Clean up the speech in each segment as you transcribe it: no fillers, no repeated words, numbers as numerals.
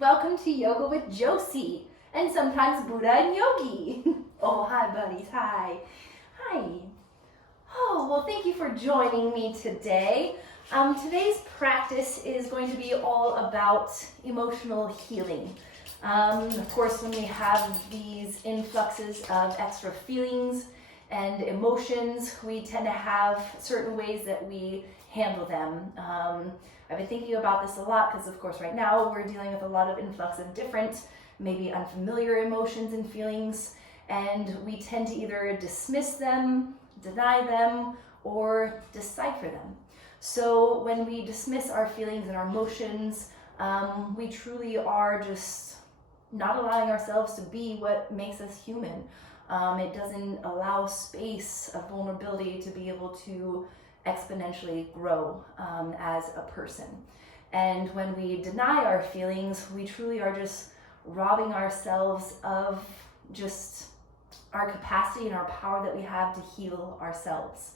Welcome to Yoga with Josie, and sometimes Buddha and Yogi. Oh, hi buddies, hi. Hi. Oh, well, thank you for joining me today. Today's practice is going to be all about emotional healing. Of course, when we have these influxes of extra feelings and emotions, we tend to have certain ways that we handle them. I've been thinking about this a lot because, of course, right now we're dealing with a lot of influx of different, maybe unfamiliar emotions and feelings, and we tend to either dismiss them, deny them, or decipher them. So when we dismiss our feelings and our emotions, we truly are just not allowing ourselves to be what makes us human. It doesn't allow space of vulnerability to be able to exponentially grow as a person. And when we deny our feelings, we truly are just robbing ourselves of just our capacity and our power that we have to heal ourselves.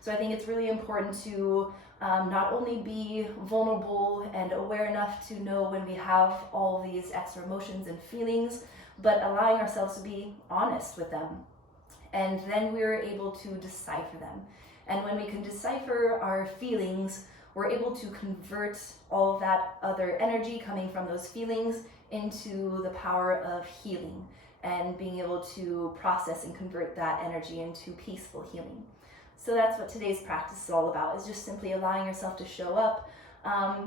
So I think it's really important to not only be vulnerable and aware enough to know when we have all these extra emotions and feelings, but allowing ourselves to be honest with them. And then we're able to decipher them. And when we can decipher our feelings, we're able to convert all of that other energy coming from those feelings into the power of healing and being able to process and convert that energy into peaceful healing. So that's what today's practice is all about, is just simply allowing yourself to show up,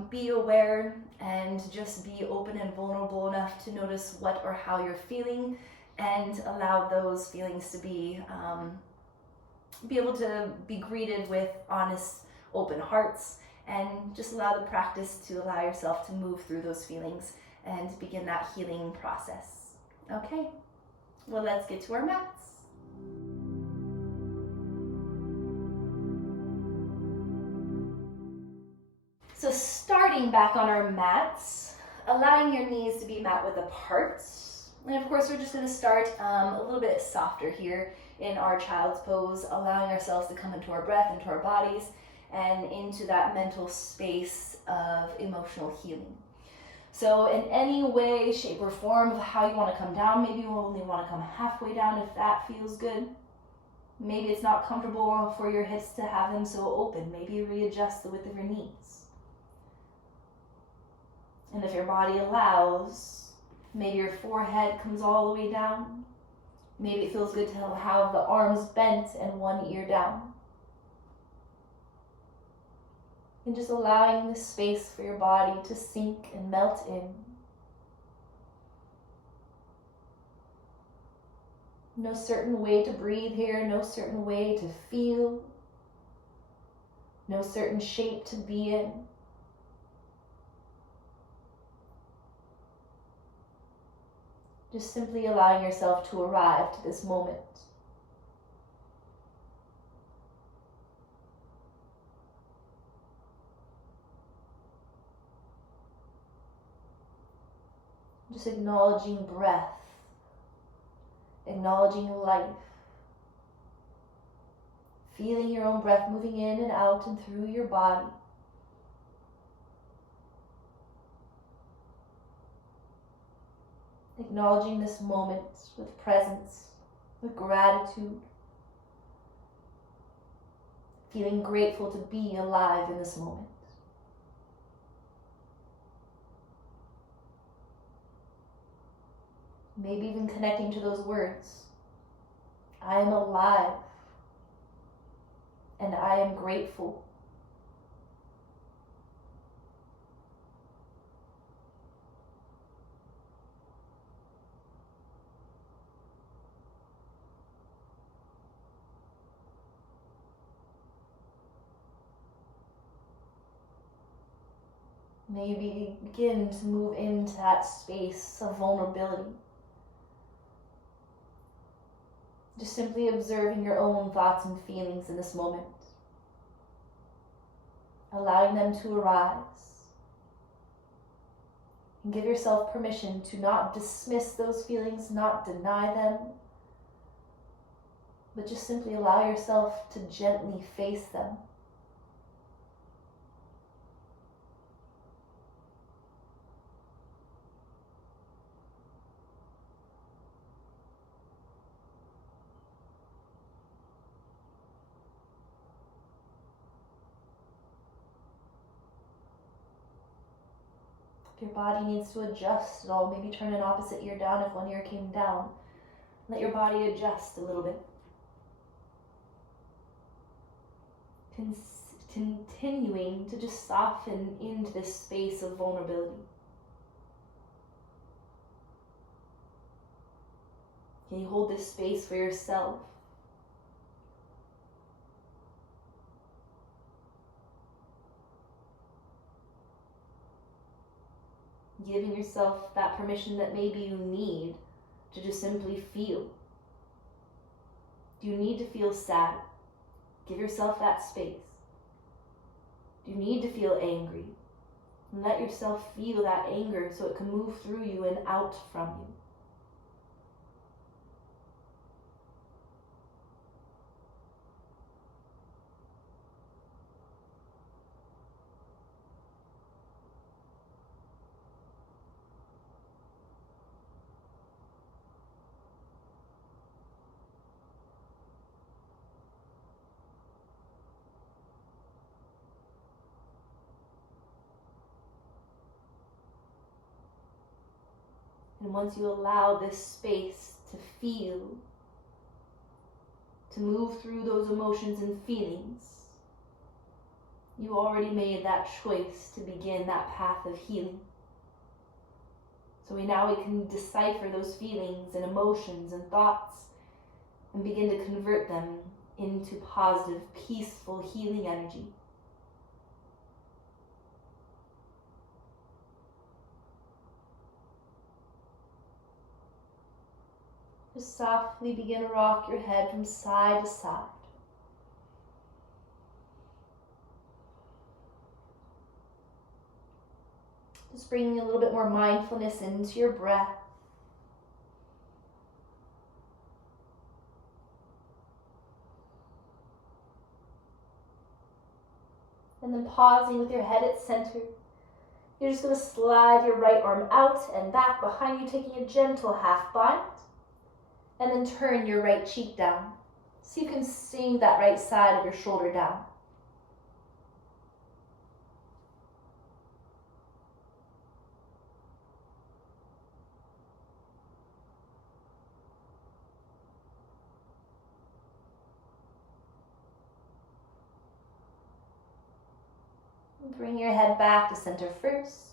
be aware, and just be open and vulnerable enough to notice what or how you're feeling, and allow those feelings to be able to be greeted with honest, open hearts, and just allow the practice to allow yourself to move through those feelings and begin that healing process. Okay, well, let's get to our mats. So starting back on our mats, allowing your knees to be mat width apart. And of course, we're just going to start a little bit softer here in our child's pose, allowing ourselves to come into our breath, into our bodies, and into that mental space of emotional healing. So in any way, shape, or form of how you want to come down, maybe you only want to come halfway down if that feels good. Maybe it's not comfortable for your hips to have them so open. Maybe readjust the width of your knees. And if your body allows, maybe your forehead comes all the way down. Maybe it feels good to have the arms bent and one ear down. And just allowing the space for your body to sink and melt in. No certain way to breathe here, no certain way to feel, no certain shape to be in. Just simply allowing yourself to arrive to this moment. Just acknowledging breath, acknowledging life, feeling your own breath moving in and out and through your body. Acknowledging this moment with presence, with gratitude, feeling grateful to be alive in this moment. Maybe even connecting to those words. I am alive, and I am grateful. Maybe begin to move into that space of vulnerability. Just simply observing your own thoughts and feelings in this moment. Allowing them to arise. And give yourself permission to not dismiss those feelings, not deny them, but just simply allow yourself to gently face them. If your body needs to adjust at all, maybe turn an opposite ear down if one ear came down. Let your body adjust a little bit. Continuing to just soften into this space of vulnerability. Can you hold this space for yourself? Giving yourself that permission that maybe you need to just simply feel. Do you need to feel sad? Give yourself that space. Do you need to feel angry? Let yourself feel that anger so it can move through you and out from you. And once you allow this space to feel, to move through those emotions and feelings, you already made that choice to begin that path of healing. So now we can decipher those feelings and emotions and thoughts and begin to convert them into positive, peaceful, healing energy. Just softly begin to rock your head from side to side. Just bringing a little bit more mindfulness into your breath. And then pausing with your head at center. You're just going to slide your right arm out and back behind you, taking a gentle half bind. And then turn your right cheek down. So you can sink that right side of your shoulder down. Bring your head back to center first.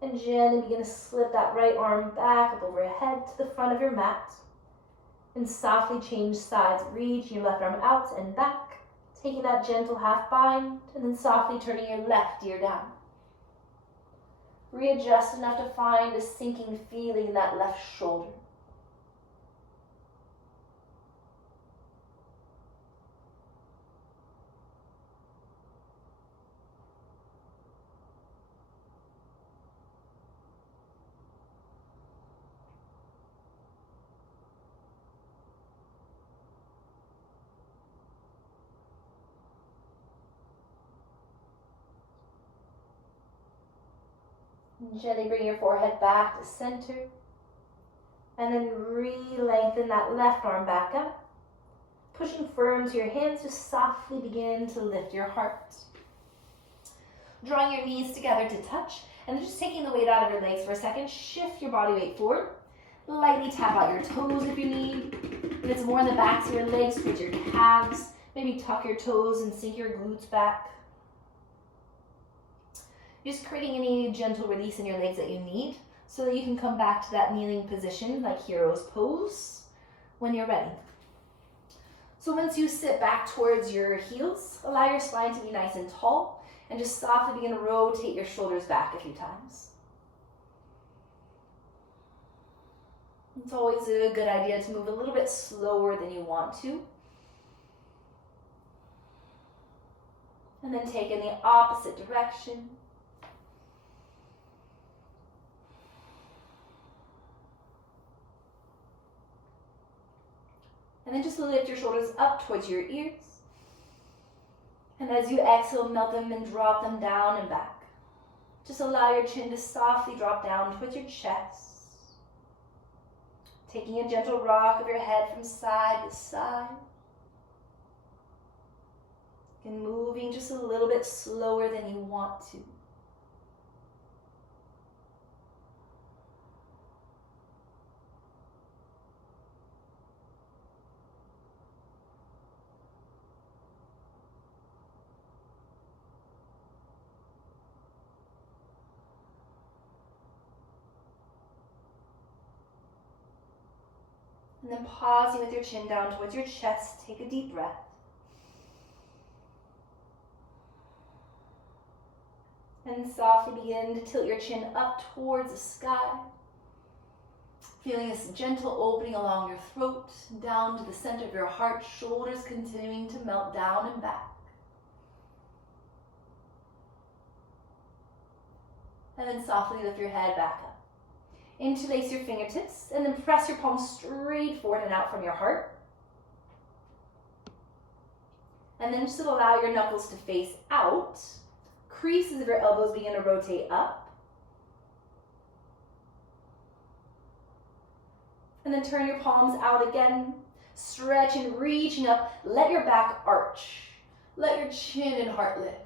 And gently begin to slip that right arm back up over your head to the front of your mat. And softly change sides, reaching your left arm out and back, taking that gentle half bind, and then softly turning your left ear down. Readjust enough to find a sinking feeling in that left shoulder. Gently bring your forehead back to center. And then re-lengthen that left arm back up. Pushing firm to your hands, just softly begin to lift your heart. Drawing your knees together to touch. And then just taking the weight out of your legs for a second. Shift your body weight forward. Lightly tap out your toes if you need. If it's more in the backs of your legs, towards your calves. Maybe tuck your toes and sink your glutes back. Just creating any gentle release in your legs that you need so that you can come back to that kneeling position like hero's pose when you're ready. So once you sit back towards your heels, allow your spine to be nice and tall and just softly begin to rotate your shoulders back a few times. It's always a good idea to move a little bit slower than you want to. And then take in the opposite direction. And then just lift your shoulders up towards your ears. And as you exhale, melt them and drop them down and back. Just allow your chin to softly drop down towards your chest. Taking a gentle rock of your head from side to side. And moving just a little bit slower than you want to. And then pausing with your chin down towards your chest, take a deep breath. And softly begin to tilt your chin up towards the sky. Feeling this gentle opening along your throat, down to the center of your heart, shoulders continuing to melt down and back. And then softly lift your head back up. Interlace your fingertips and then press your palms straight forward and out from your heart. And then just allow your knuckles to face out. Creases of your elbows begin to rotate up. And then turn your palms out again. Stretching, reaching up. Let your back arch. Let your chin and heart lift.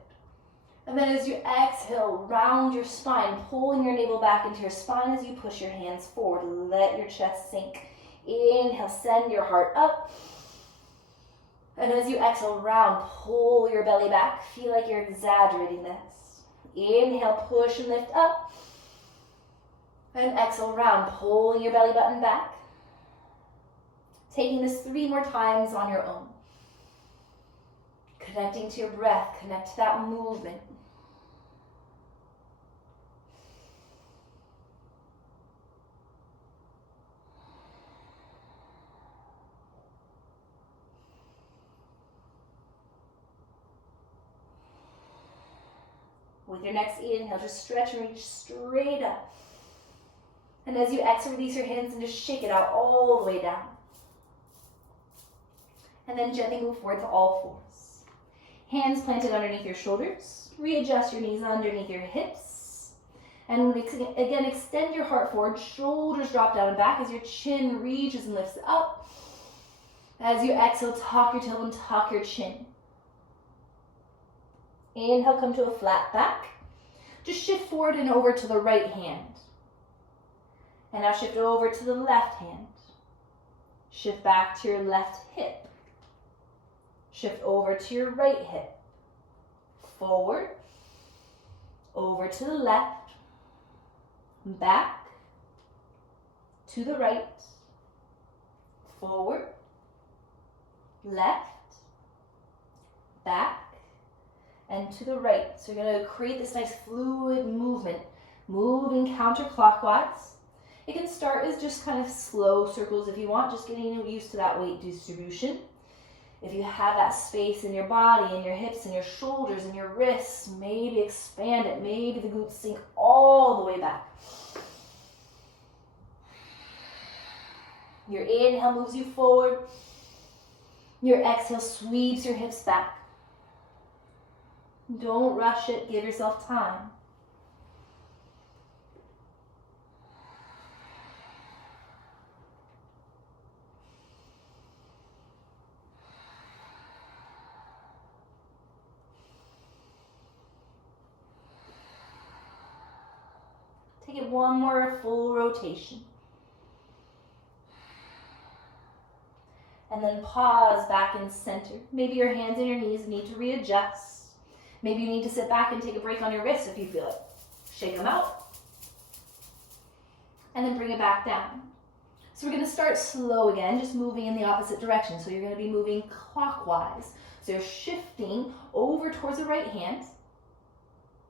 And then as you exhale, round your spine, pulling your navel back into your spine as you push your hands forward. Let your chest sink. Inhale, send your heart up. And as you exhale, round, pull your belly back. Feel like you're exaggerating this. Inhale, push and lift up. And exhale, round, pulling your belly button back. Taking this 3 more times on your own. Connecting to your breath, connect to that movement. With your next inhale, just stretch and reach straight up. And as you exhale, release your hands and just shake it out all the way down. And then gently move forward to all fours. Hands planted underneath your shoulders. Readjust your knees underneath your hips. And again, extend your heart forward. Shoulders drop down and back as your chin reaches and lifts up. As you exhale, tuck your tailbone, tuck your chin. Inhale, come to a flat back. Just shift forward and over to the right hand. And now shift over to the left hand. Shift back to your left hip. Shift over to your right hip. Forward. Over to the left. Back. To the right. Forward. Left. Back. And to the right. So you're going to create this nice fluid movement, moving counterclockwise. It can start as just kind of slow circles if you want, just getting used to that weight distribution. If you have that space in your body, in your hips, and your shoulders, and your wrists, maybe expand it. Maybe the glutes sink all the way back. Your inhale moves you forward. Your exhale sweeps your hips back. Don't rush it. Give yourself time. Take it one more full rotation. And then pause back in center. Maybe your hands and your knees need to readjust. Maybe you need to sit back and take a break on your wrists if you feel it. Shake them out. And then bring it back down. So we're going to start slow again, just moving in the opposite direction. So you're going to be moving clockwise. So you're shifting over towards the right hand.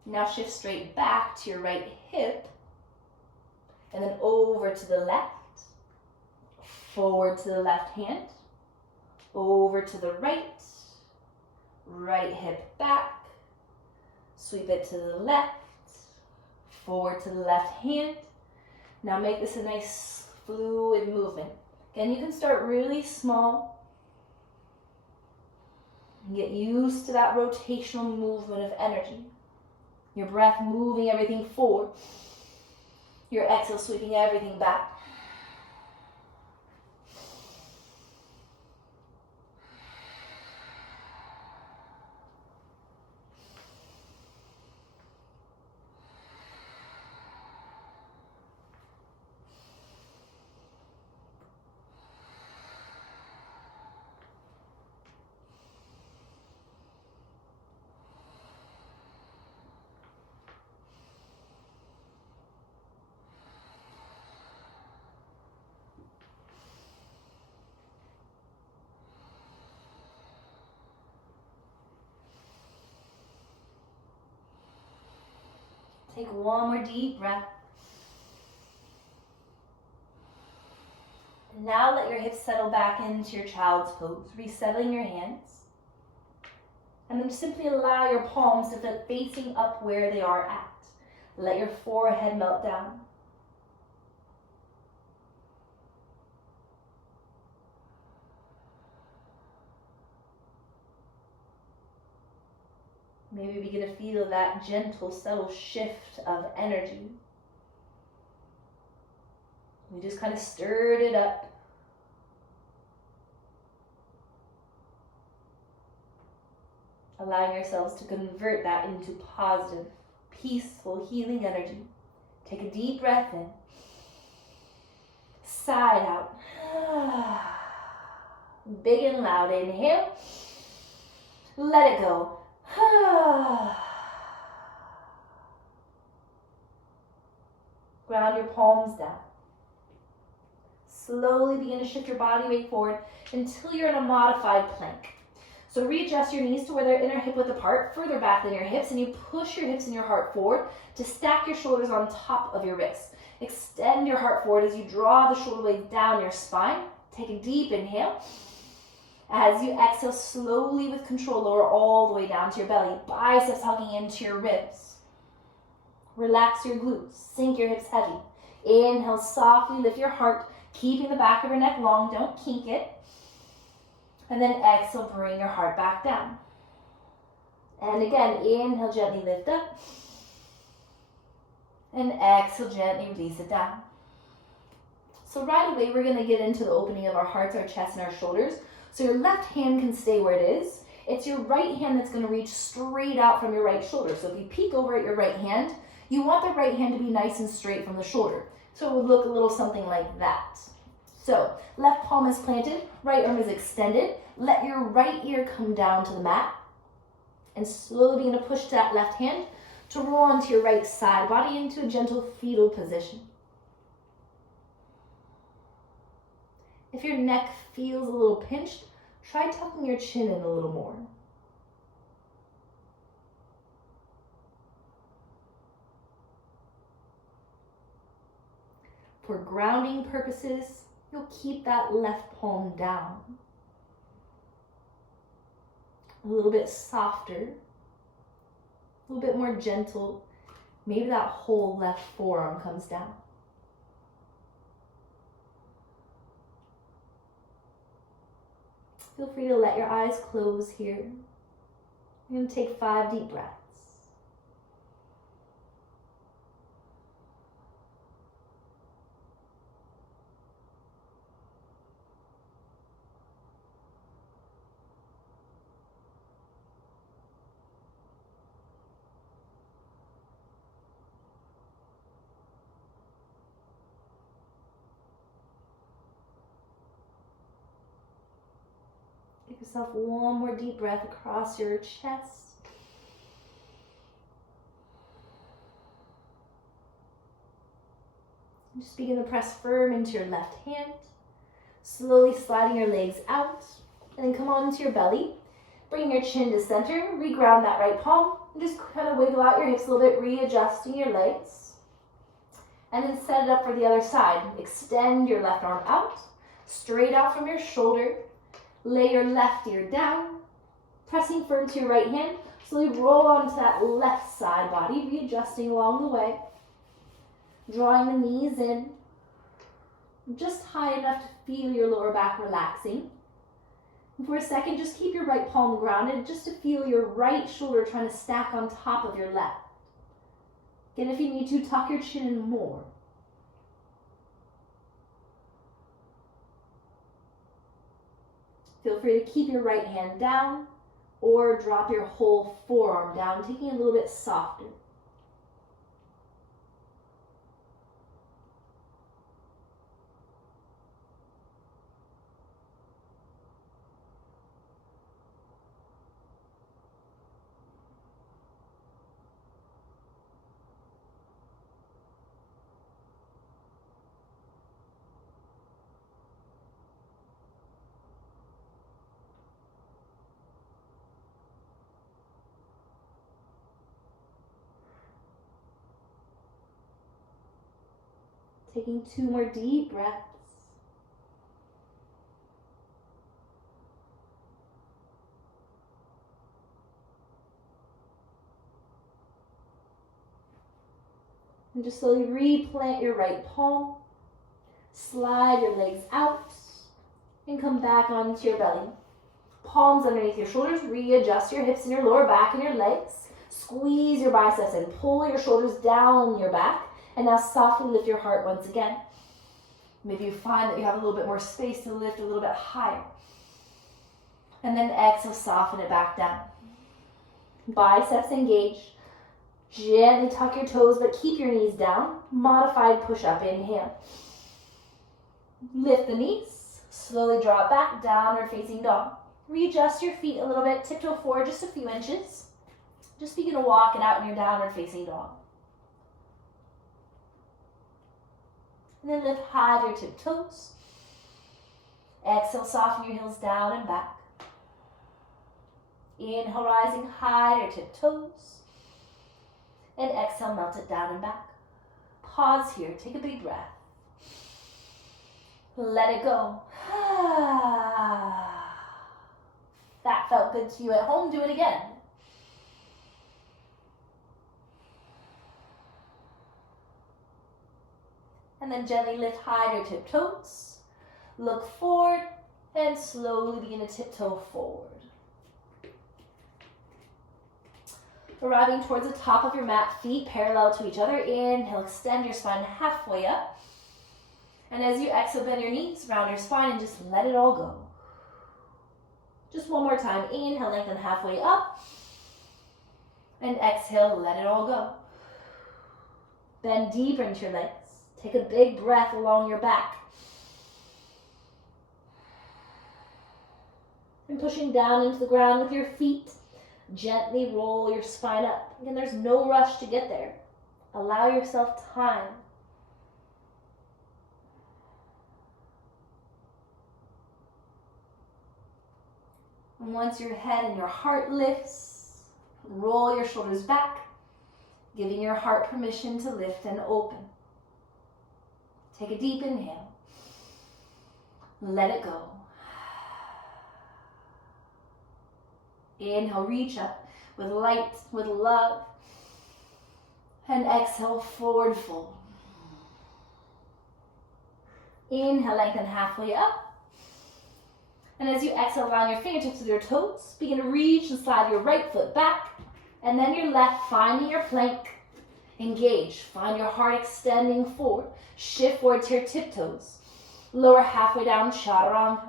Now shift straight back to your right hip. And then over to the left. Forward to the left hand. Over to the right. Right hip back. Sweep it to the left, forward to the left hand. Now make this a nice fluid movement. Again, you can start really small. And get used to that rotational movement of energy. Your breath moving everything forward. Your exhale sweeping everything back. Take one more deep breath. And now let your hips settle back into your child's pose, resettling your hands. And then simply allow your palms to fit facing up where they are at. Let your forehead melt down. Maybe begin to feel that gentle, subtle shift of energy. We just kind of stirred it up. Allowing yourselves to convert that into positive, peaceful, healing energy. Take a deep breath in. Sigh out. Big and loud inhale. Let it go. Ground your palms down. Slowly begin to shift your body weight forward until you're in a modified plank. So readjust your knees to where they're inner hip width apart, further back than your hips, and you push your hips and your heart forward to stack your shoulders on top of your wrists. Extend your heart forward as you draw the shoulder blades down your spine. Take a deep inhale. As you exhale, slowly with control, lower all the way down to your belly, biceps hugging into your ribs. Relax your glutes, sink your hips heavy. Inhale, softly lift your heart, keeping the back of your neck long, don't kink it. And then exhale, bring your heart back down. And again, inhale, gently lift up. And exhale, gently release it down. So right away, we're gonna get into the opening of our hearts, our chest, and our shoulders. So your left hand can stay where it is. It's your right hand that's gonna reach straight out from your right shoulder. So if you peek over at your right hand, you want the right hand to be nice and straight from the shoulder. So it would look a little something like that. So left palm is planted, right arm is extended. Let your right ear come down to the mat. And slowly begin to push that left hand to roll onto your right side body into a gentle fetal position. If your neck feels a little pinched, try tucking your chin in a little more. For grounding purposes, you'll keep that left palm down. A little bit softer, a little bit more gentle. Maybe that whole left forearm comes down. Feel free to let your eyes close here. You're going to take 5 deep breaths. Give yourself one more deep breath across your chest. Just begin to press firm into your left hand, slowly sliding your legs out, and then come on to your belly. Bring your chin to center, reground that right palm, and just kind of wiggle out your hips a little bit, readjusting your legs. And then set it up for the other side. Extend your left arm out, straight out from your shoulder. Lay your left ear down, pressing firm to your right hand. Slowly roll onto that left side body, readjusting along the way. Drawing the knees in, just high enough to feel your lower back relaxing. And for a second, just keep your right palm grounded, just to feel your right shoulder trying to stack on top of your left. Again, if you need to, tuck your chin in more. Feel free to keep your right hand down or drop your whole forearm down, taking it a little bit softer. Taking 2 more deep breaths. And just slowly replant your right palm. Slide your legs out and come back onto your belly. Palms underneath your shoulders. Readjust your hips and your lower back and your legs. Squeeze your biceps and pull your shoulders down your back. And now softly lift your heart once again. Maybe you find that you have a little bit more space to lift a little bit higher. And then exhale, soften it back down. Biceps engaged. Gently tuck your toes, but keep your knees down. Modified push-up, inhale. Lift the knees. Slowly draw it back, downward facing dog. Readjust your feet a little bit, tiptoe forward just a few inches. Just begin to walk it out in your downward facing dog. And then lift high to your tiptoes. Exhale, soften your heels down and back. Inhale, rising high to your tiptoes. And exhale, melt it down and back. Pause here, take a big breath. Let it go. That felt good to you at home, do it again. And then gently lift high to your tiptoes. Look forward and slowly begin to tiptoe forward. Arriving towards the top of your mat, feet parallel to each other. Inhale, extend your spine halfway up. And as you exhale, bend your knees, round your spine, and just let it all go. Just one more time. Inhale, lengthen halfway up. And exhale, let it all go. Bend deeper into your legs. Take a big breath along your back. And pushing down into the ground with your feet. Gently roll your spine up. Again, there's no rush to get there. Allow yourself time. And once your head and your heart lifts, roll your shoulders back, giving your heart permission to lift and open. Take a deep inhale. Let it go. Inhale, reach up with light, with love. And exhale, forward fold. Inhale, lengthen halfway up. And as you exhale, around your fingertips with your toes, begin to reach and slide your right foot back. And then your left, finding your plank. Engage. Find your heart extending forward. Shift forward to your tiptoes. Lower halfway down, chaturanga.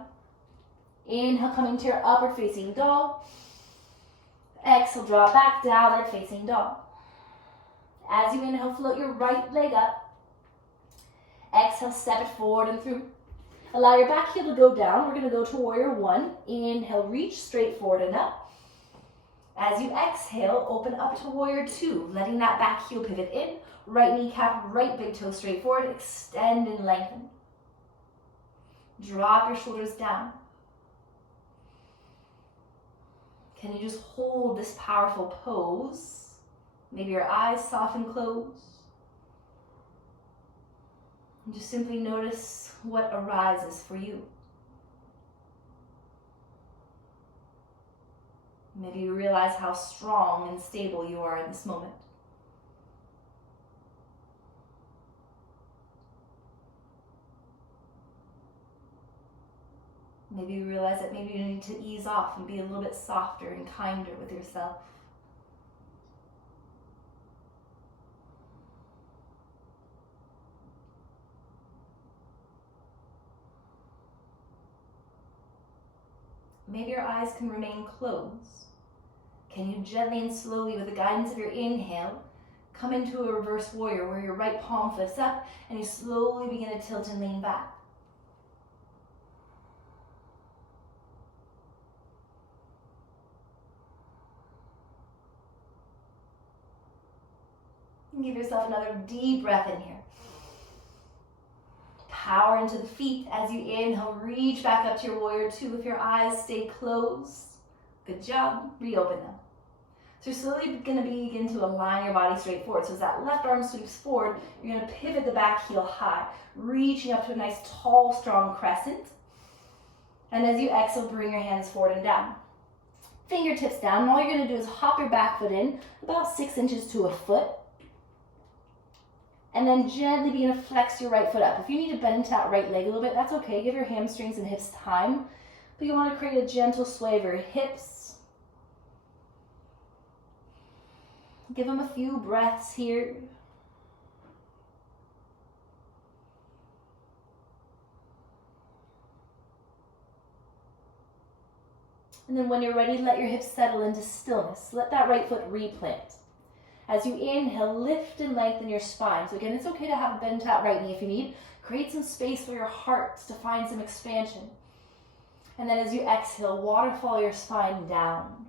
Inhale, coming to your upward facing dog. Exhale, draw back, downward facing dog. As you inhale, float your right leg up. Exhale, step it forward and through. Allow your back heel to go down. We're going to go to warrior one. Inhale, reach straight forward and up. As you exhale, open up to warrior two, letting that back heel pivot in. Right kneecap, right big toe straight forward. Extend and lengthen. Drop your shoulders down. Can you just hold this powerful pose? Maybe your eyes soften, close. And just simply notice what arises for you. Maybe you realize how strong and stable you are in this moment. Maybe you realize that maybe you need to ease off and be a little bit softer and kinder with yourself. Maybe your eyes can remain closed. Can you gently and slowly, with the guidance of your inhale, come into a reverse warrior where your right palm flips up and you slowly begin to tilt and lean back. And give yourself another deep breath in here. Power into the feet as you inhale, reach back up to your warrior two. If your eyes stay closed, good job, reopen them. So you're slowly going to begin to align your body straight forward. So as that left arm sweeps forward, you're going to pivot the back heel high, reaching up to a nice tall, strong crescent. And as you exhale, bring your hands forward and down. Fingertips down, and all you're going to do is hop your back foot in about 6 inches to a foot. And then gently begin to flex your right foot up. If you need to bend into that right leg a little bit, that's okay. Give your hamstrings and hips time. But you want to create a gentle sway of your hips. Give them a few breaths here. And then when you're ready, let your hips settle into stillness. Let that right foot replant. As you inhale, lift and lengthen your spine. So again, it's okay to have a bend to that right knee if you need. Create some space for your heart to find some expansion. And then as you exhale, waterfall your spine down.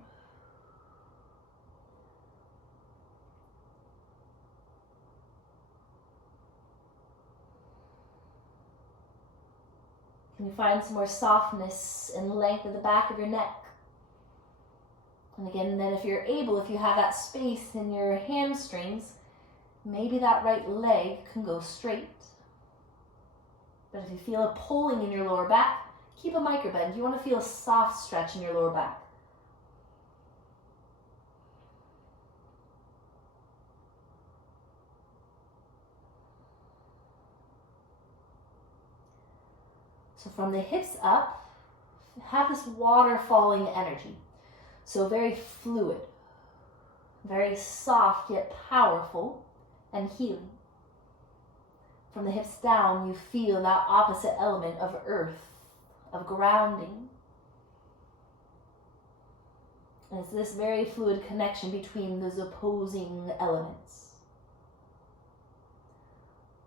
Can you find some more softness and length at the back of your neck? And again, then if you're able, if you have that space in your hamstrings, maybe that right leg can go straight. But if you feel a pulling in your lower back, keep a microbend. You want to feel a soft stretch in your lower back. So from the hips up, have this water-falling energy. So very fluid, very soft yet powerful and healing. From the hips down, you feel that opposite element of earth, of grounding. And it's this very fluid connection between those opposing elements.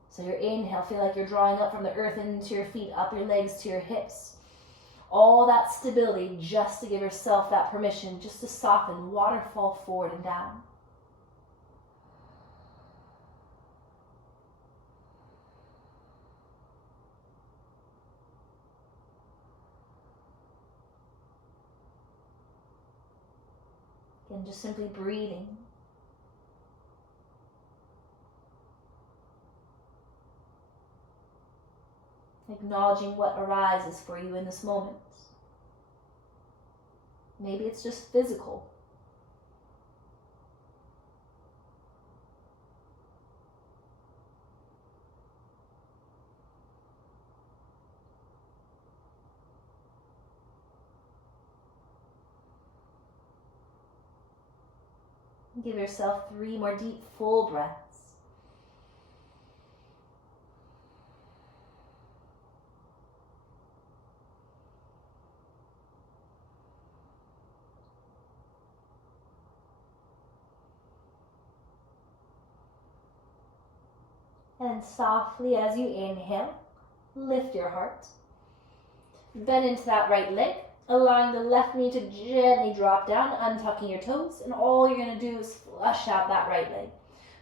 So your inhale, feel like you're drawing up from the earth into your feet, up your legs to your hips. All that stability just to give yourself that permission, just to soften, waterfall forward and down. Again, just simply breathing. Acknowledging what arises for you in this moment. Maybe it's just physical. Give yourself 3 more deep, full breaths. And softly as you inhale, lift your heart. Bend into that right leg, allowing the left knee to gently drop down, untucking your toes, and all you're going to do is flush out that right leg,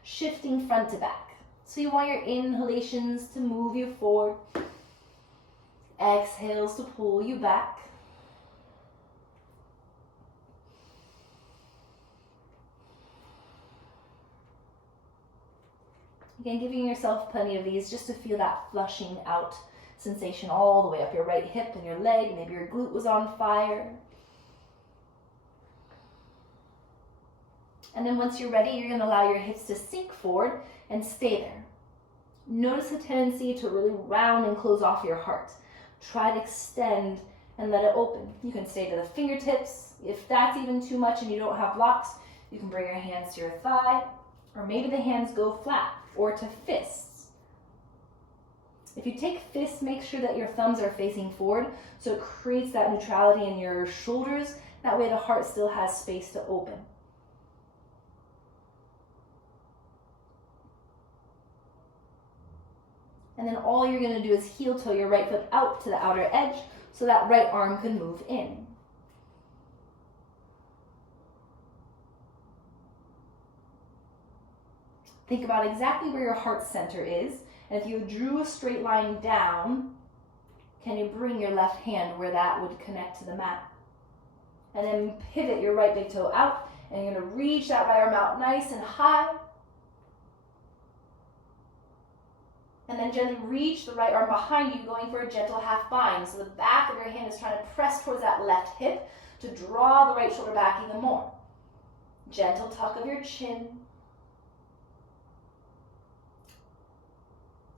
shifting front to back. So you want your inhalations to move you forward, exhales to pull you back. Again, giving yourself plenty of these just to feel that flushing out sensation all the way up your right hip and your leg. Maybe your glute was on fire. And then once you're ready, you're going to allow your hips to sink forward and stay there. Notice the tendency to really round and close off your heart. Try to extend and let it open. You can stay to the fingertips. If that's even too much and you don't have blocks, you can bring your hands to your thigh, or maybe the hands go flat or to fists. If you take fists, make sure that your thumbs are facing forward so it creates that neutrality in your shoulders. That way the heart still has space to open. And then all you're going to do is heel toe your right foot out to the outer edge so that right arm can move in. Think about exactly where your heart center is. And if you drew a straight line down, can you bring your left hand where that would connect to the mat? And then pivot your right big toe out And you're going to reach that right arm out nice and high. And then gently reach the right arm behind you, going for a gentle half bind. So the back of your hand is trying to press towards that left hip to draw the right shoulder back even more. Gentle tuck of your chin.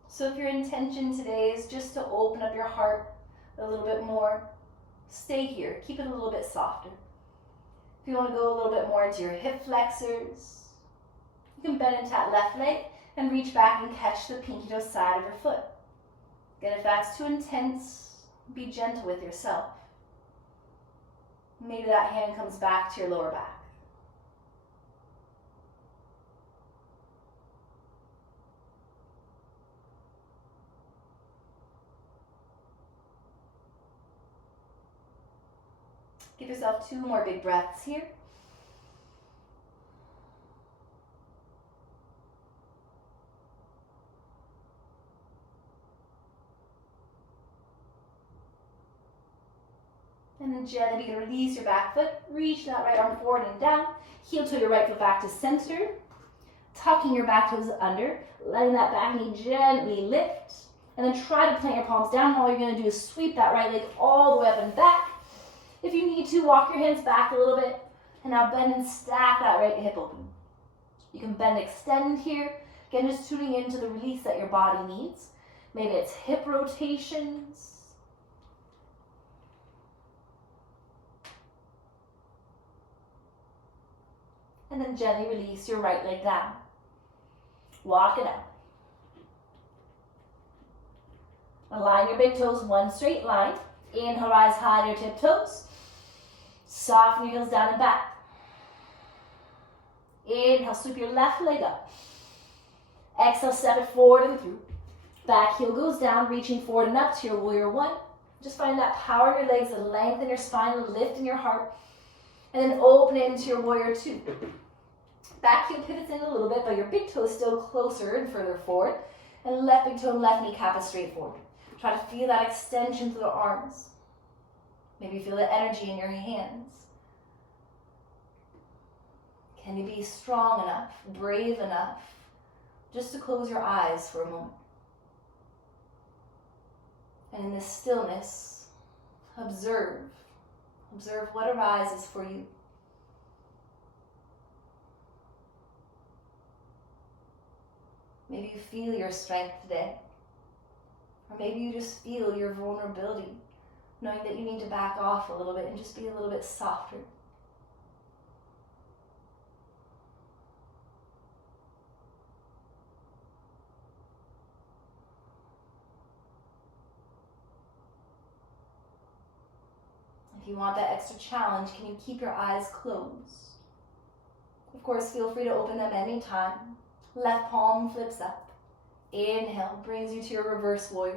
So if your intention today is just to open up your heart a little bit more, stay here. Keep it a little bit softer. If you want to go a little bit more into your hip flexors, you can bend into that left leg and reach back and catch the pinky toe side of your foot. Again, if that's too intense, be gentle with yourself. Maybe that hand comes back to your lower back. Give yourself 2 more big breaths here. And then gently begin to release your back foot. Reach that right arm forward and down. Heel toe your right foot back to center. Tucking your back toes under. Letting that back knee gently lift. And then try to plant your palms down. All you're going to do is sweep that right leg all the way up and back. If you need to, walk your hands back a little bit. And now bend and stack that right hip open. You can bend, extend here. Again, just tuning into the release that your body needs. Maybe it's hip rotations. And then gently release your right leg down. Walk it out. Align your big toes one straight line. Inhale, rise high to your tiptoes. Soften your heels down and back. Inhale, sweep your left leg up. Exhale, step it forward and through. Back heel goes down, reaching forward and up to your warrior one. Just find that power in your legs, the length in your spine, the lift in your heart. And then open it into your warrior two. Back heel pivots in a little bit, but your big toe is still closer and further forward. And left big toe and left kneecap is straight forward. Try to feel that extension through the arms. Maybe feel the energy in your hands. Can you be strong enough, brave enough, just to close your eyes for a moment? And in this stillness, observe. Observe what arises for you. Maybe you feel your strength today. Or maybe you just feel your vulnerability, knowing that you need to back off a little bit and just be a little bit softer. If you want that extra challenge, can you keep your eyes closed? Of course, feel free to open them anytime. Left palm flips up. Inhale brings you to your reverse warrior.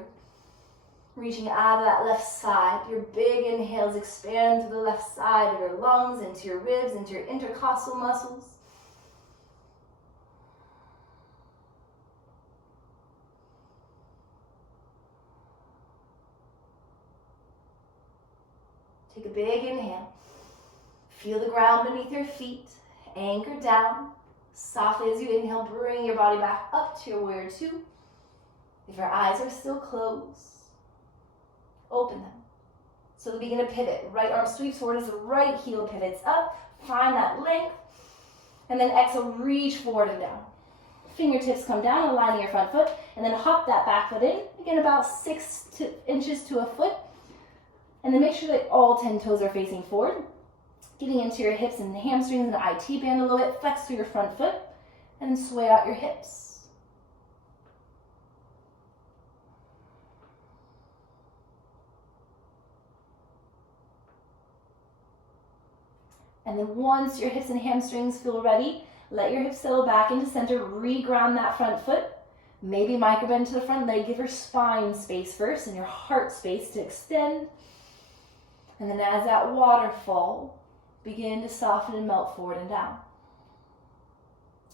Reaching out of that left side. Your big inhales expand to the left side of your lungs, into your ribs, into your intercostal muscles. Take a big inhale. Feel the ground beneath your feet. Anchor down. Softly as you inhale, bring your body back up to your warrior two. If your eyes are still closed, open them. So we begin to pivot. Right arm sweeps forward as the right heel pivots up. Find that length. And then exhale, reach forward and down. Fingertips come down, aligning your front foot. And then hop that back foot in. Again, about 6 inches to a foot. And then make sure that all 10 toes are facing forward. Getting into your hips and the hamstrings and the IT band a little bit. Flex through your front foot. And then sway out your hips. And then once your hips and hamstrings feel ready, let your hips settle back into center. Reground that front foot. Maybe microbend to the front leg. Give your spine space first and your heart space to extend. And then as that waterfall, begin to soften and melt forward and down.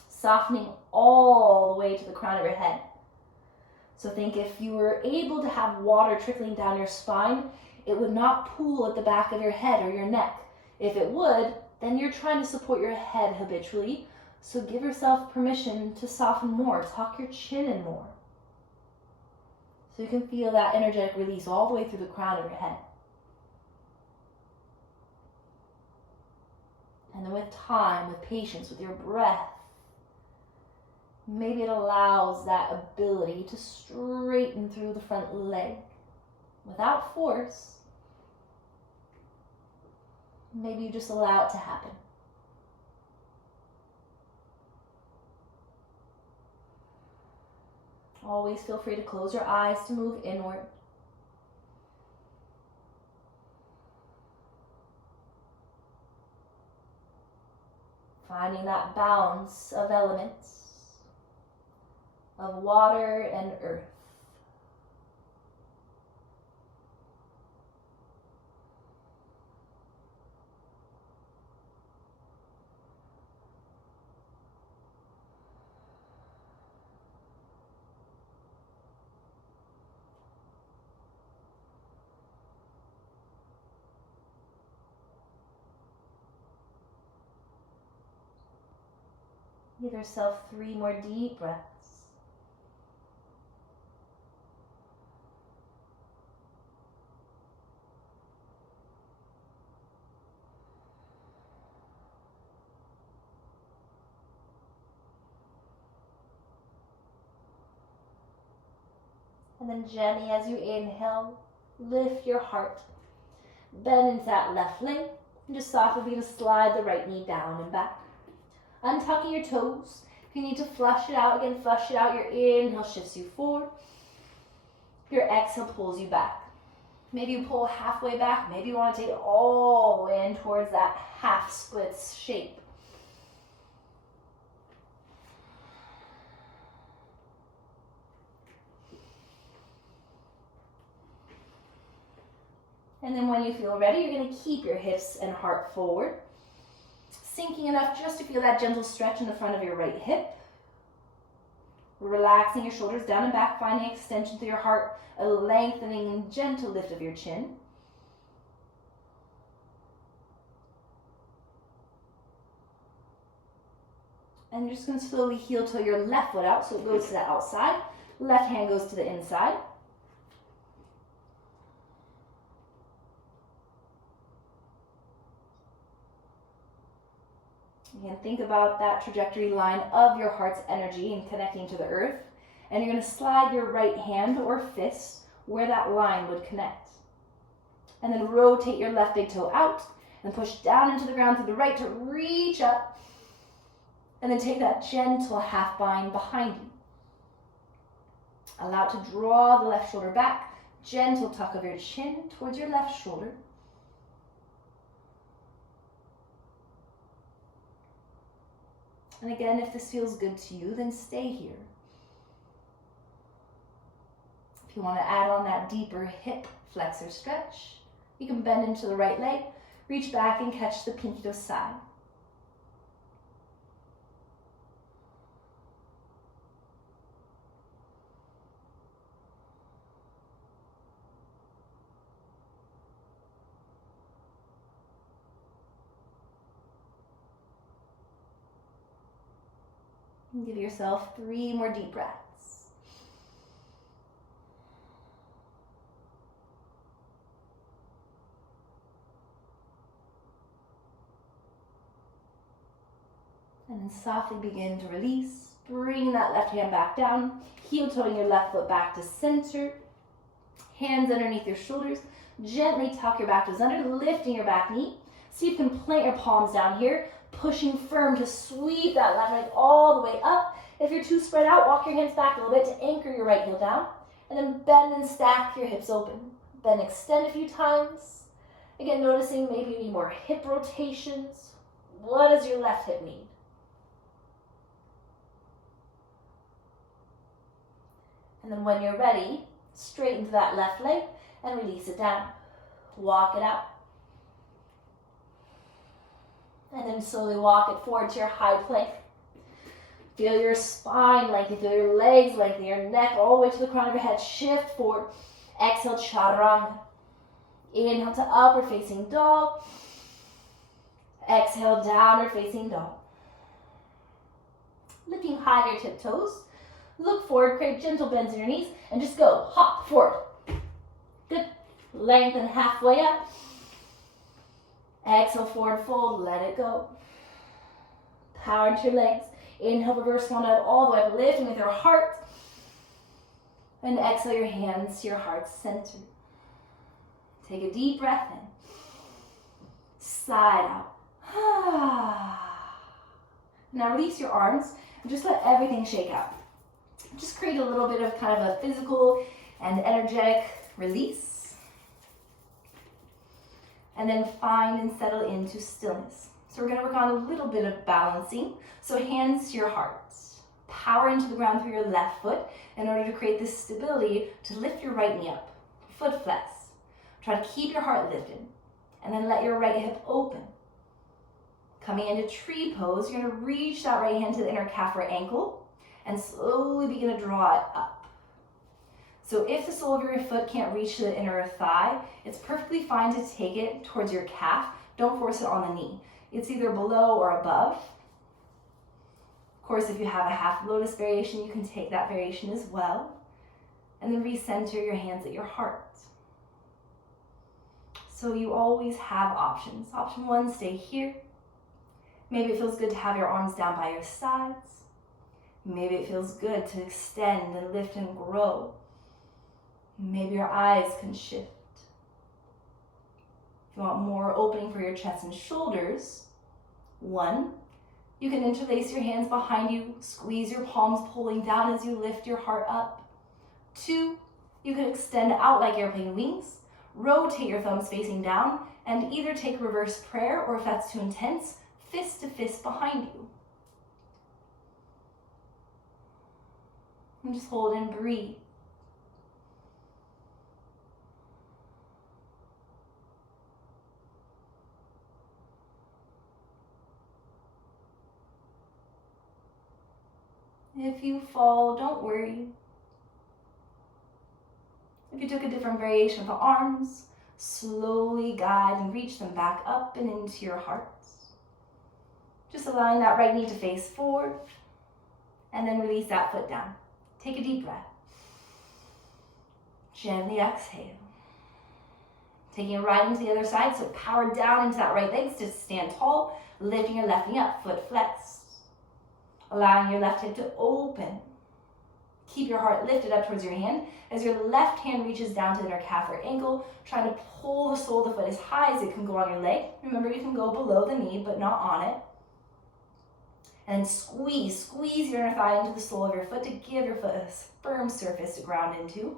Softening all the way to the crown of your head. So think if you were able to have water trickling down your spine, it would not pool at the back of your head or your neck. If it would, then you're trying to support your head habitually. So give yourself permission to soften more, tuck your chin in more. So you can feel that energetic release all the way through the crown of your head. And then with time, with patience, with your breath, maybe it allows that ability to straighten through the front leg without force. Maybe you just allow it to happen. Always feel free to close your eyes to move inward. Finding that balance of elements, of water and earth. Give yourself 3 more deep breaths. And then gently as you inhale, lift your heart. Bend into that left leg. And just softly begin to slide the right knee down and back. Untucking your toes. If you need to flush it out, again, flush it out. Your inhale shifts you forward. Your exhale pulls you back. Maybe you pull halfway back. Maybe you want to take it all the way in towards that half splits shape. And then when you feel ready, you're going to keep your hips and heart forward. Sinking enough just to feel that gentle stretch in the front of your right hip. Relaxing your shoulders down and back, finding extension through your heart, a lengthening and gentle lift of your chin. And you're just going to slowly heel toe your left foot out, so it goes to the outside. Left hand goes to the inside. Again, think about that trajectory line of your heart's energy and connecting to the earth. And you're going to slide your right hand or fist where that line would connect. And then rotate your left big toe out and push down into the ground through the right to reach up. And then take that gentle half bind behind you. Allow it to draw the left shoulder back. Gentle tuck of your chin towards your left shoulder. And again, if this feels good to you, then stay here. If you want to add on that deeper hip flexor stretch, you can bend into the right leg, reach back and catch the pinky toe side. And give yourself 3 more deep breaths. And then softly begin to release. Bring that left hand back down. Heel toeing your left foot back to center. Hands underneath your shoulders. Gently tuck your back toes under, lifting your back knee. See if you can plant your palms down here. Pushing firm to sweep that left leg all the way up. If you're too spread out, walk your hands back a little bit to anchor your right heel down. And then bend and stack your hips open. Then extend a few times. Again, noticing maybe you need more hip rotations. What does your left hip need? And then when you're ready, straighten to that left leg and release it down. Walk it out. And then slowly walk it forward to your high plank. Feel your spine lengthen, feel your legs lengthen, your neck all the way to the crown of your head. Shift forward. Exhale, chaturanga. Inhale to upward facing dog. Exhale, downward facing dog. Lifting high your tiptoes. Look forward, create gentle bends in your knees, and just go. Hop forward. Good. Lengthen halfway up. Exhale, forward fold, let it go. Power into your legs. Inhale, reverse swan dive all the way up, lifting with your heart. And exhale your hands to your heart center. Take a deep breath in. Side out. Now release your arms and just let everything shake out. Just create a little bit of kind of a physical and energetic release. And then find and settle into stillness. So we're going to work on a little bit of balancing. So hands to your heart. Power into the ground through your left foot in order to create this stability to lift your right knee up. Foot flex. Try to keep your heart lifted. And then let your right hip open. Coming into tree pose, you're going to reach that right hand to the inner calf or ankle and slowly begin to draw it up. So if the sole of your foot can't reach to the inner thigh, it's perfectly fine to take it towards your calf. Don't force it on the knee. It's either below or above. Of course, if you have a half lotus variation, you can take that variation as well. And then recenter your hands at your heart. So you always have options. Option one, stay here. Maybe it feels good to have your arms down by your sides. Maybe it feels good to extend and lift and grow. Maybe your eyes can shift. If you want more opening for your chest and shoulders, one, you can interlace your hands behind you, squeeze your palms pulling down as you lift your heart up. Two, you can extend out like airplane wings, rotate your thumbs facing down, and either take reverse prayer, or if that's too intense, fist to fist behind you. And just hold and breathe. If you fall, don't worry. If you took a different variation of the arms, slowly guide and reach them back up and into your heart. Just allowing that right knee to face forward, and then release that foot down. Take a deep breath. Gently exhale. Taking it right into the other side, so power down into that right leg to stand tall, lifting your left knee up, foot flexed. Allowing your left hip to open. Keep your heart lifted up towards your hand as your left hand reaches down to the inner calf or ankle, trying to pull the sole of the foot as high as it can go on your leg. Remember, you can go below the knee, but not on it. And then squeeze your inner thigh into the sole of your foot to give your foot a firm surface to ground into.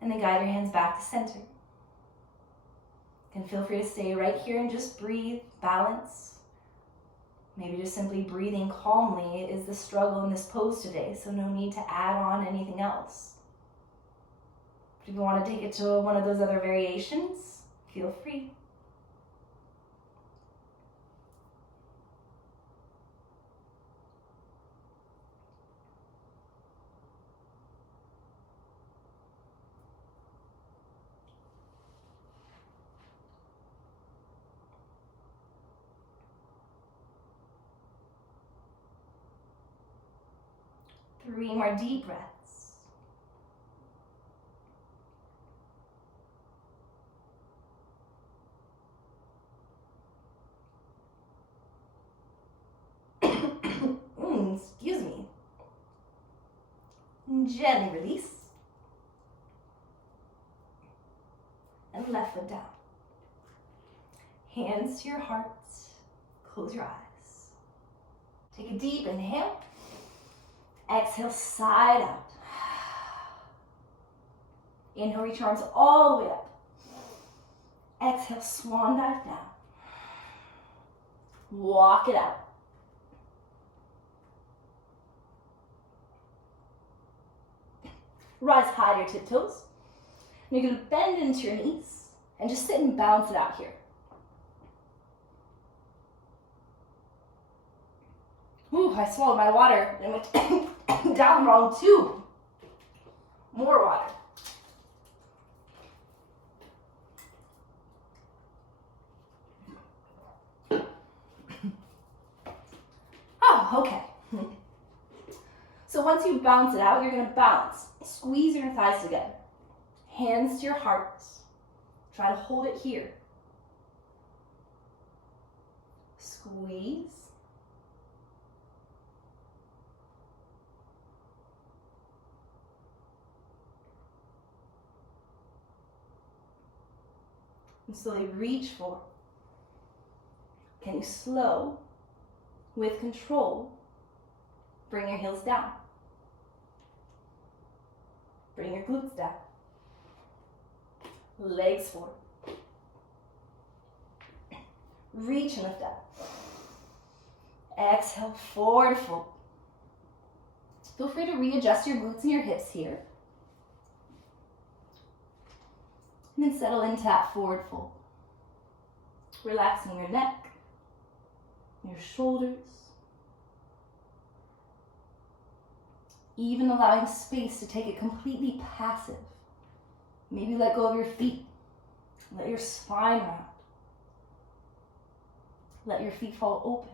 And then guide your hands back to center. And feel free to stay right here and just breathe, balance. Maybe just simply breathing calmly is the struggle in this pose today, so no need to add on anything else. If you want to take it to one of those other variations, feel free. Three more deep breaths. Excuse me. Gently release. And left foot down. Hands to your heart. Close your eyes. Take a deep inhale. Exhale, side out. Inhale, reach your arms all the way up. Exhale, swan dive down. Walk it out. Rise high to your tiptoes. And you're going to bend into your knees and just sit and bounce it out here. Ooh, I swallowed my water and went down wrong tube. More water. Okay. So once you bounce it out, you're going to bounce. Squeeze your thighs together. Hands to your heart. Try to hold it here. Squeeze. And slowly reach forward. Can you slow, with control, bring your heels down? Bring your glutes down. Legs forward. Reach and lift up. Exhale, forward fold. Feel free to readjust your glutes and your hips here. And then settle into that forward fold. Relaxing your neck, your shoulders. Even allowing space to take it completely passive. Maybe let go of your feet. Let your spine round. Let your feet fall open.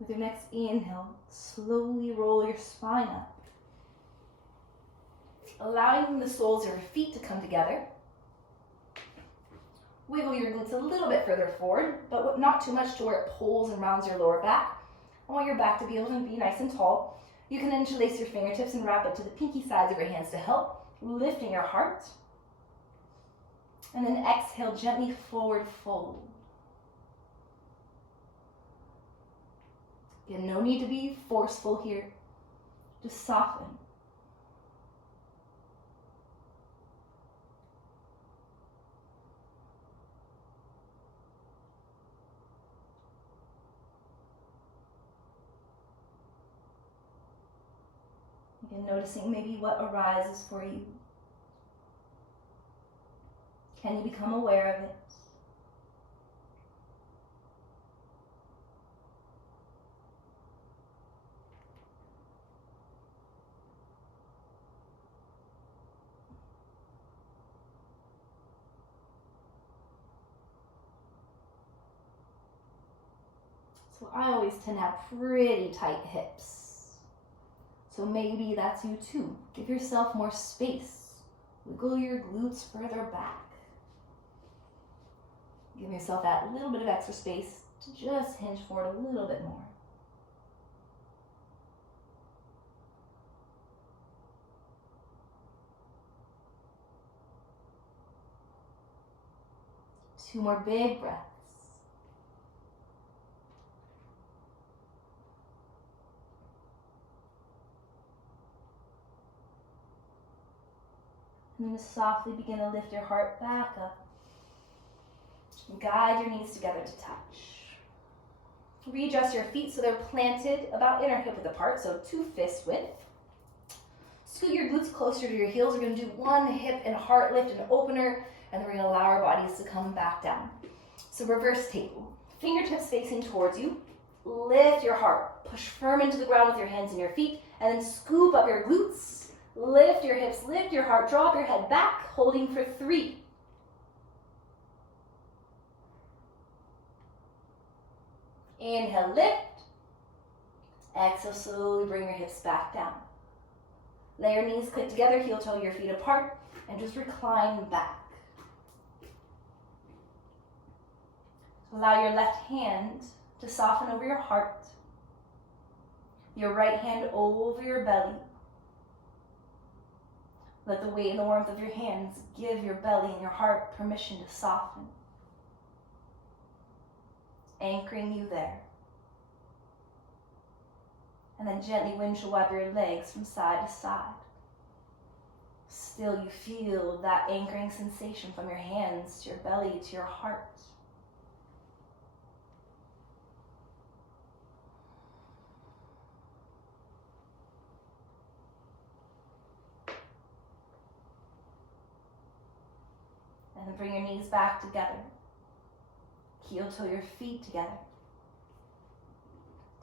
With your next inhale, slowly roll your spine up. Allowing the soles of your feet to come together. Wiggle your glutes a little bit further forward, but not too much to where it pulls and rounds your lower back. I want your back to be able to be nice and tall. You can interlace your fingertips and wrap it to the pinky sides of your hands to help, lifting your heart. And then exhale, gently forward fold. Again, no need to be forceful here. Just soften. Again, noticing maybe what arises for you. Can you become aware of it? So I always tend to have pretty tight hips. So maybe that's you too. Give yourself more space. Wiggle your glutes further back. Give yourself that little bit of extra space to just hinge forward a little bit more. Two more big breaths. And then softly begin to lift your heart back up. Guide your knees together to touch. Readjust your feet so they're planted about inner hip width apart, so 2 fist width. Scoot your glutes closer to your heels. We're going to do one hip and heart lift and opener, and then we're going to allow our bodies to come back down. So reverse table. Fingertips facing towards you. Lift your heart. Push firm into the ground with your hands and your feet, and then scoop up your glutes. Lift your hips, lift your heart, drop your head back, holding for 3. Inhale, lift. Exhale, slowly bring your hips back down. Lay your knees click together, heel toe your feet apart, and just recline back. Allow your left hand to soften over your heart. Your right hand over your belly. Let the weight and the warmth of your hands give your belly and your heart permission to soften. Anchoring you there. And then gently windshield wipe your legs from side to side. Still you feel that anchoring sensation from your hands to your belly to your heart. then bring your knees back together. Heel toe your feet together.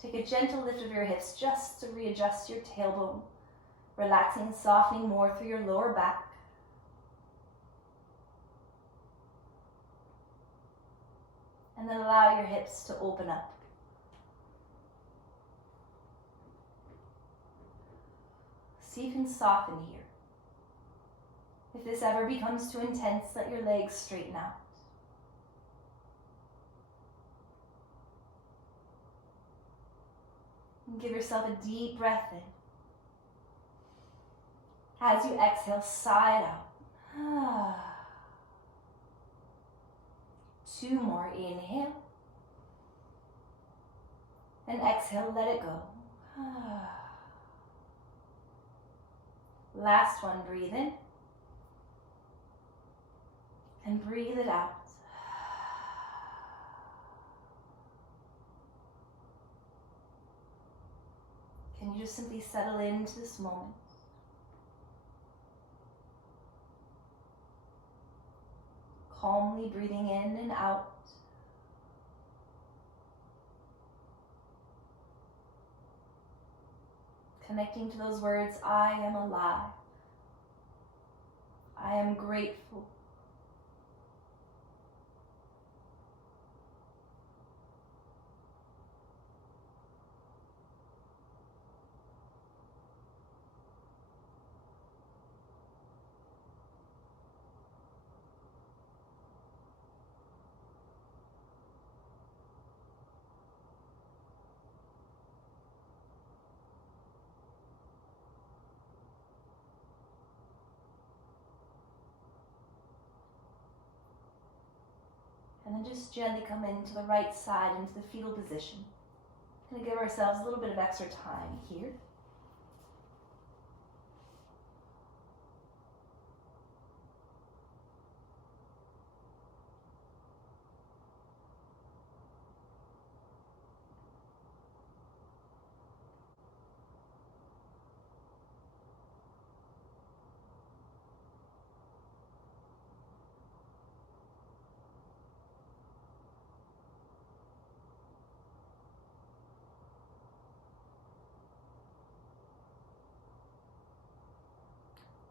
Take a gentle lift of your hips just to readjust your tailbone, relaxing and softening more through your lower back. And then allow your hips to open up. See if you can soften here. If this ever becomes too intense, let your legs straighten out. And give yourself a deep breath in. As you exhale, sigh it out. 2 more, inhale. And exhale, let it go. Last one, breathe in. And breathe it out. Can you just simply settle into this moment? Calmly breathing in and out. Connecting to those words, I am alive. I am grateful. And then just gently come into the right side, into the fetal position. Going to give ourselves a little bit of extra time here.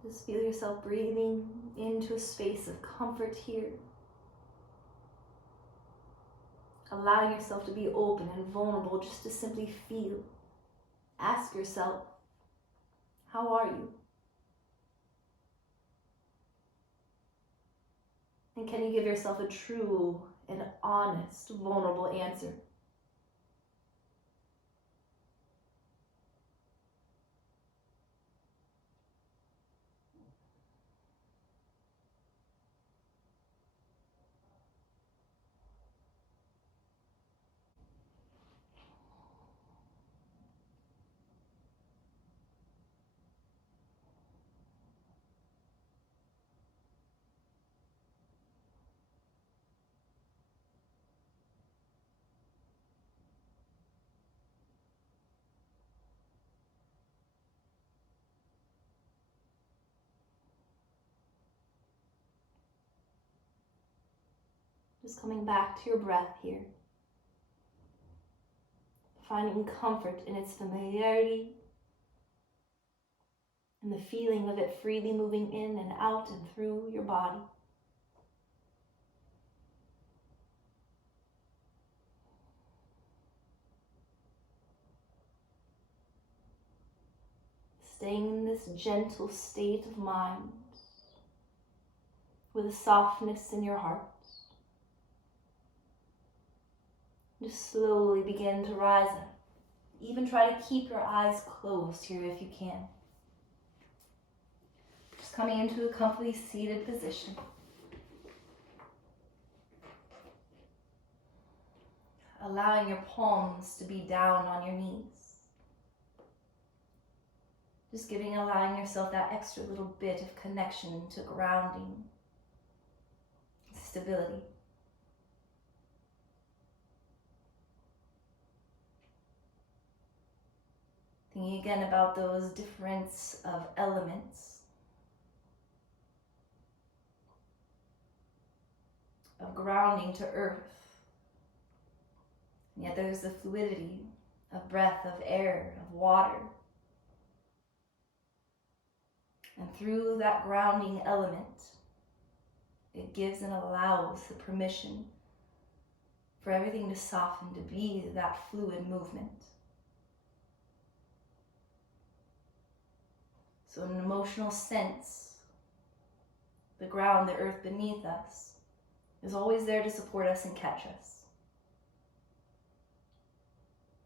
Just feel yourself breathing into a space of comfort here. Allowing yourself to be open and vulnerable just to simply feel. Ask yourself, how are you? And can you give yourself a true and honest, vulnerable answer? Just coming back to your breath here. Finding comfort in its familiarity and the feeling of it freely moving in and out and through your body. Staying in this gentle state of mind with a softness in your heart. Just slowly begin to rise up. Even try to keep your eyes closed here if you can. Just coming into a comfortably seated position. Allowing your palms to be down on your knees. Just allowing yourself that extra little bit of connection to grounding, stability. Thinking again about those difference of elements. of grounding to earth. And yet there's the fluidity of breath, of air, of water. And through that grounding element, it gives and allows the permission for everything to soften, to be that fluid movement. So in an emotional sense, the ground, the earth beneath us, is always there to support us and catch us.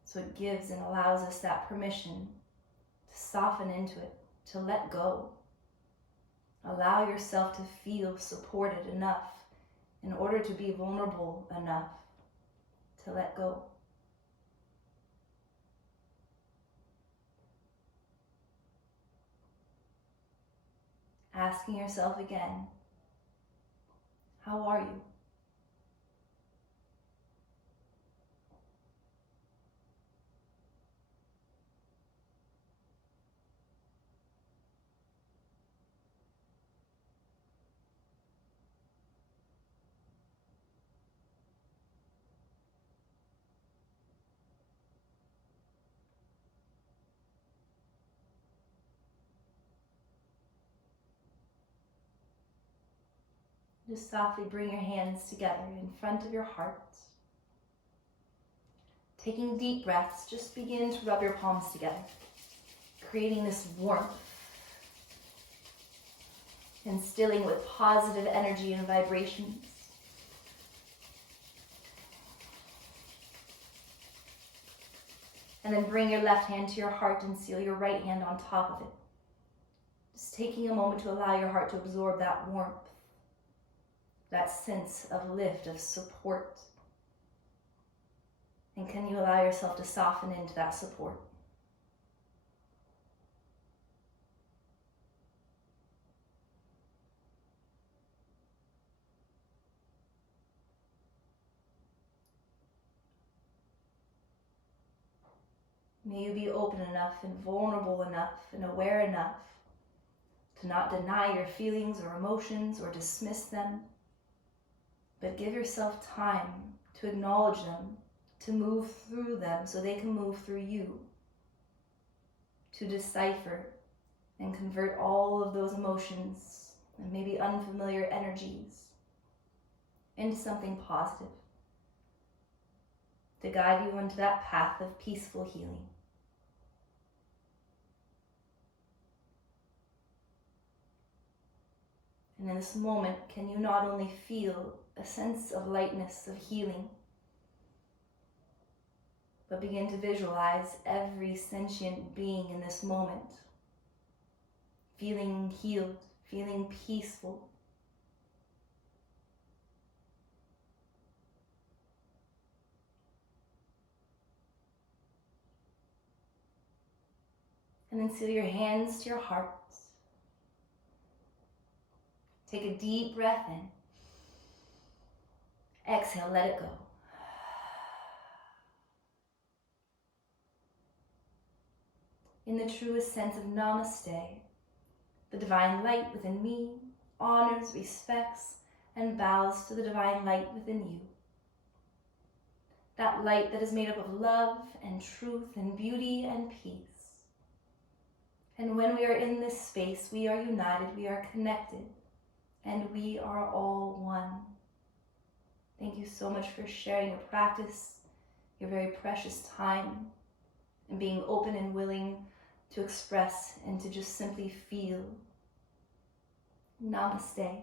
So it gives and allows us that permission to soften into it, to let go. Allow yourself to feel supported enough in order to be vulnerable enough to let go. Asking yourself again, how are you? Just softly bring your hands together in front of your heart. Taking deep breaths, just begin to rub your palms together, creating this warmth, instilling with positive energy and vibrations. And then bring your left hand to your heart and seal your right hand on top of it. Just taking a moment to allow your heart to absorb that warmth, that sense of lift, of support. And can you allow yourself to soften into that support? May you be open enough and vulnerable enough and aware enough to not deny your feelings or emotions or dismiss them, but give yourself time to acknowledge them, to move through them so they can move through you, to decipher and convert all of those emotions and maybe unfamiliar energies into something positive, to guide you into that path of peaceful healing. And in this moment, can you not only feel a sense of lightness, of healing, but begin to visualize every sentient being in this moment, feeling healed, feeling peaceful. And then seal your hands to your heart. Take a deep breath in. Exhale, let it go. In the truest sense of Namaste, the divine light within me honors, respects, and bows to the divine light within you. That light that is made up of love and truth and beauty and peace. And when we are in this space, we are united, we are connected, and we are all one. Thank you so much for sharing your practice, your very precious time, and being open and willing to express and to just simply feel. Namaste.